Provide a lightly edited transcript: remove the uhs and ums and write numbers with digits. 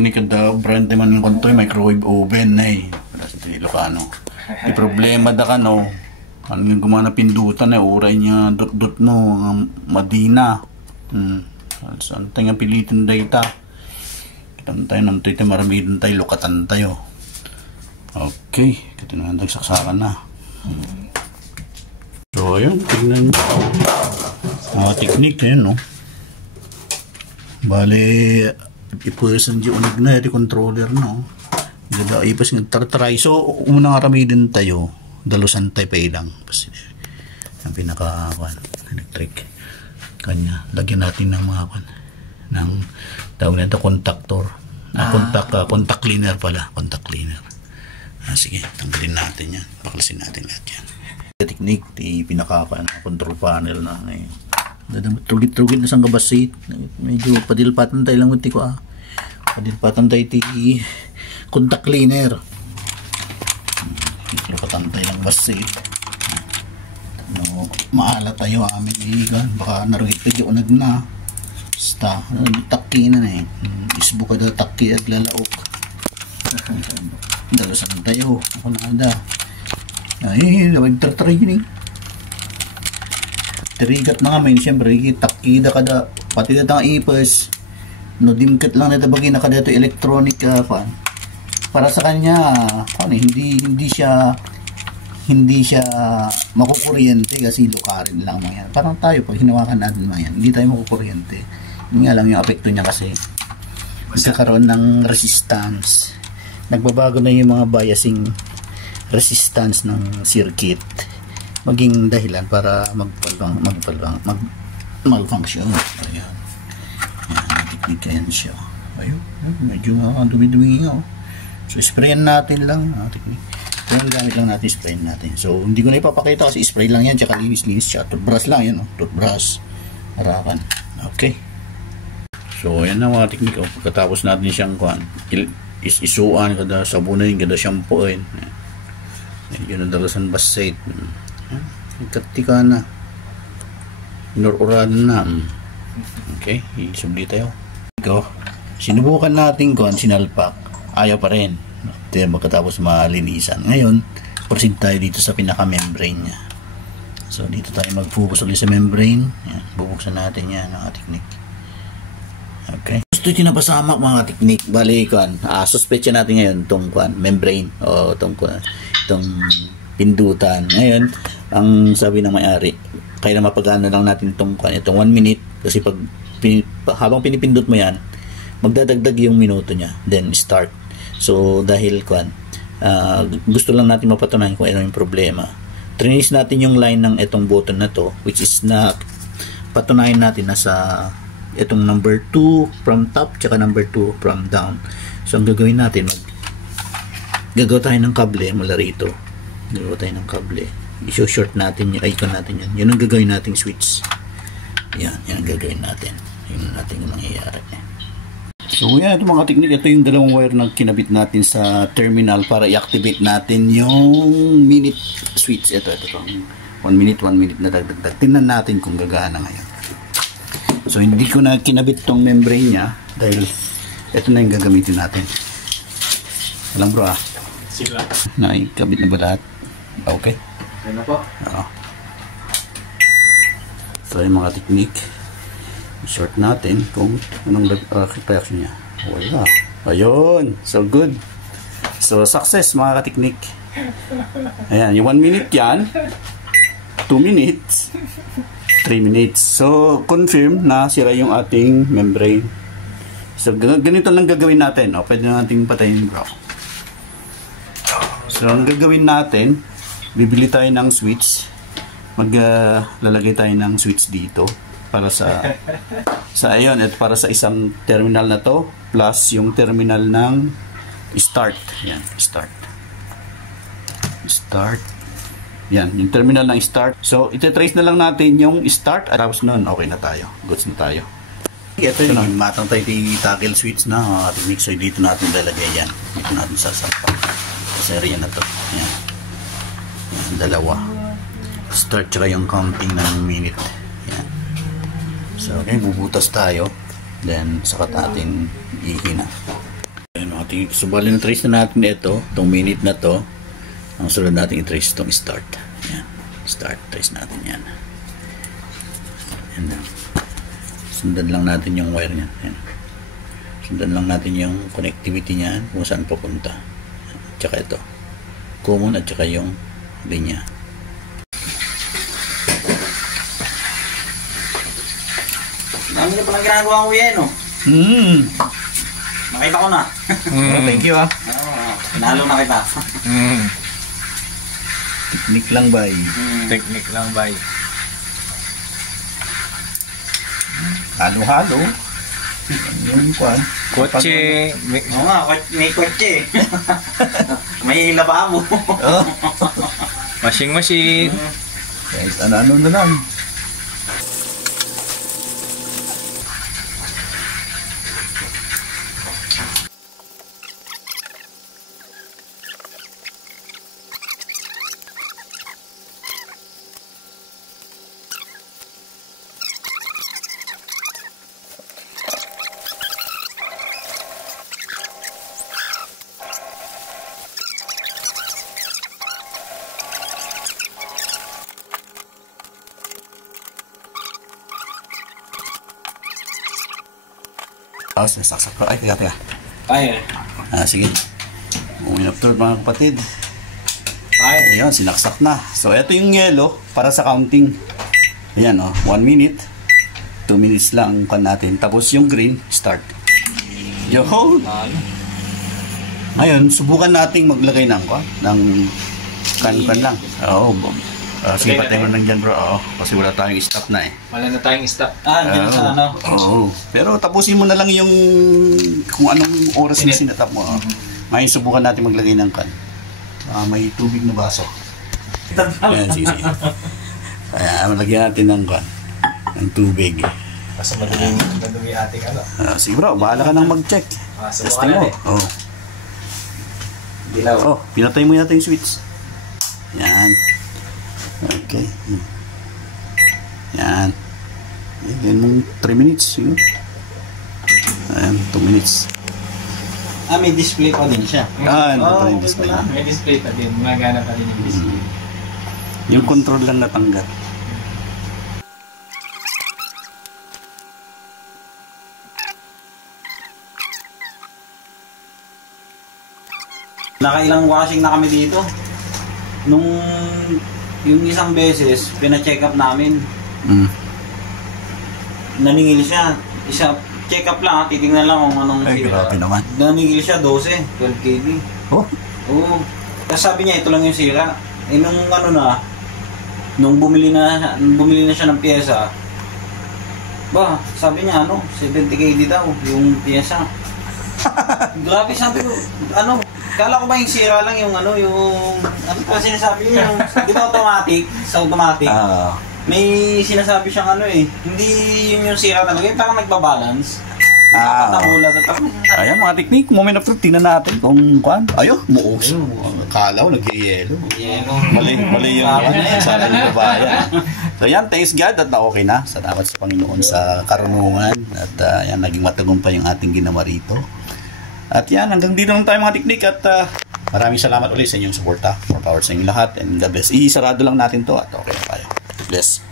teknik da brand man yung kontoy microwave oven na eh. Di Ilocano. Di problema da ka no. Ano yung gumana pindutan eh. Uray niya dot no. Madina. Saan tayo pilitin data. Kitam tayo nam tayo maramidan tayo. Lukatan tayo. Okay. Kita na tayo saksakan na. So ayun. Tingnan nyo. Mga teknik yun no. Bale ipuwesan di unag na di controller no. Gada ipas ng tartry. So unang aramidin tayo dalusan tayo pa ilang ang pinaka electric kanya. Lagyan natin ng mga ng tawag nito contactor. Contact cleaner pala. Contact cleaner. Sige, tanggalin natin yan. Baklasin natin lahat yan. Technique di pinaka control panel na ngayon. Trugit-trugit na sang kabasit. Medyo padilpatan tayo lang ko padilpatan tayo ti contact cleaner. Lukatan tayo lang basit. No, maala tayo amin igan. Baka narugit tayo unag na. Basta, takki na eh. Isbo ka daw takki at lalaok. Dalasan tayo. Ako na ada. Ay, nagtartry yun eh. Tirigat na nga may siyempre takida kada pati datang ipas no dimkat lang nito bagay na kada ito electronic para sa kanya hindi siya makukuryente kasi lukarin lang mga yan. Parang tayo pag hinawakan natin mga yan hindi tayo makukuryente. Yun nga lang yung apekto niya kasi nagkakaroon ng resistance, nagbabago na yung mga biasing resistance ng circuit maging dahilan para malfunction. Ayan. Technique yan siya. Ayun. Medyo dumi-dumi nga. So, sprayan natin lang. Technique. Pero gamit lang natin, sprayan natin. So, hindi ko na ipapakita kasi spray lang yan. Tsaka linis-linis siya. Toothbrush lang yan. Toothbrush. Harapan. Okay. So, ayan na mga technique. Pagkatapos natin siyang isuan, kada sabunin, kada shampooin. Yun ang dalasan basit. Katika na inururadan na. Okay, isubli tayo. Sinubukan natin sinalpak, ayaw pa rin. Magkatapos malinisan. Ngayon proceed tayo dito sa pinaka membrane nya. So dito tayo mag-focus ulit sa membrane. Yan, bubuksan natin yan ang technique. Okay, gusto tinapasamak mga technique. Bali suspect natin ngayon itong membrane o itong pindutan. Ngayon, ang sabi ng may-ari, kaya na mapagana lang natin itong 1 minute kasi habang pinipindot mo yan, magdadagdag yung minuto niya. Then, start. So, dahil gusto lang natin mapatunayan kung ano yung problema. Trinis natin yung line ng itong button na to, which is na patunayan natin na sa itong number 2 from top, tsaka number 2 from down. So, ang gagawin natin, gagawa tayo ng kable mula rito. Gagawa tayo ng kable. I-short natin yung icon natin yan. Yun ang gagawin nating switch. Yan ang gagawin natin. Yun natin yung nangyayari. So yan, ito mga technique. Ito yung dalawang wire na kinabit natin sa terminal para i-activate natin yung minute switch. Ito. 1 minute na dagdag. Tingnan natin kung gagana ngayon. So hindi ko na kinabit tong membrane nya dahil ito na yung gagamitin natin. Alam bro Sila. Nakikabit na ba lahat? Okay. Yan na po. Oo. So yung mga technique, short natin kung anong reaction niya. Wala. Ayun. So good. So success mga ka-technique. Ayan. Yung 1 minute yan. 2 minutes. 3 minutes. So confirm na sira yung ating membrane. So ganito lang gagawin natin. Pwede na natin patayin bro. So ang gagawin natin, bibili tayo ng switch. Maglalagay tayo ng switch dito para sa ayun, at para sa isang terminal na to plus yung terminal ng start. Yan, start. Yan, yung terminal ng start. So ite-trace na lang natin yung start at tapos noon okay na tayo. Goods na tayo. Ito yung matang tayo toggle switch na technique. So dito natin lalagay yan. Dito natin sasalpak. Sa area na to. Yan. Yan, dalawa. Start tsaka yung counting ng minute. Yan. So okay, bubutas tayo. Then saka natin ihina. Subali na trace na natin ito, itong minute na to. Ang sunod natin i-trace itong start. Yan. Start, trace natin yan. Yan na. Sundan lang natin yung wire niya. Yan. Sundan lang natin yung connectivity niyan kung saan papunta. Tsaka ito. Common at tsaka yung linya. Dami na palang ginagawa ko yan, no? Nakita ko na. Thank you, Nalo na kita. Technique lang ba? Technique lang ba? Halo-halo. Yung kwan. Kotse. Oo nga, may kotse. May lababo. Machine. Kahit ano na lang. Nasaksak ko. Ay, teka. Fire. Sige. Uminap to mga kapatid. Fire. Ayan, sinaksak na. So, ito yung yellow para sa counting. Ayan, 1 minute. 2 minutes lang kan natin. Tapos yung green, start. Yun. Ngayon, subukan nating maglagay ng kan lang. Oo. Sige, patay mo lang dyan, bro. Kasi wala tayong stop na eh. Wala na tayong stop. Dyan sa ano. Oo. Pero tapusin mo na lang yung kung anong oras na sinatap mo. Ngayon, subukan natin maglagay ng kan. May tubig na baso. Ayan, sige. Kaya, malagyan natin ng tubig. Kasi madumi ating ano. Sige bro, bahala ka nang mag-check. Testing mo. Dilaw. Pinatay mo yata yung switch. Yan. Okay. Yan. Yan mong 3 minutes. Ayan, 2 minutes. May display pa din siya. May display. May display pa din. Magana pa din yung display. Yung control lang natanggal. Nakailang washing na kami dito. Yung isang beses, pina-check up namin. Naningil siya. Check up lang, titingnan lang kung anong Ay, grabe naman. Naningil siya 12 kb. Oh? Oo. Tapos sabi niya, ito lang yung sira. Nung bumili na siya ng pyesa, sabi niya 70 kg daw yung pyesa. Grabe, sabi ko, kala ko ba yung sira lang yung ano pa sinasabi niya, yung, di ba automatic, sa automatic, may sinasabi siyang hindi yun yung sira talaga, yung parang nagbabalance. Nagulat at ako. Ayan mga technique, moment of truth, tingnan natin kung muos. Kala ko nag-yelo. Mali yung sana yung babayan. So yan, thanks God at na-okay na. Salamat sa Panginoon sa karunungan. At yan, naging matagumpay yung ating ginawa rito. At yan, hanggang dito lang tayo mga technique. At maraming salamat ulit sa inyong suporta. More power sa inyong lahat. And God bless. Isarado lang natin to at okay na tayo. God bless.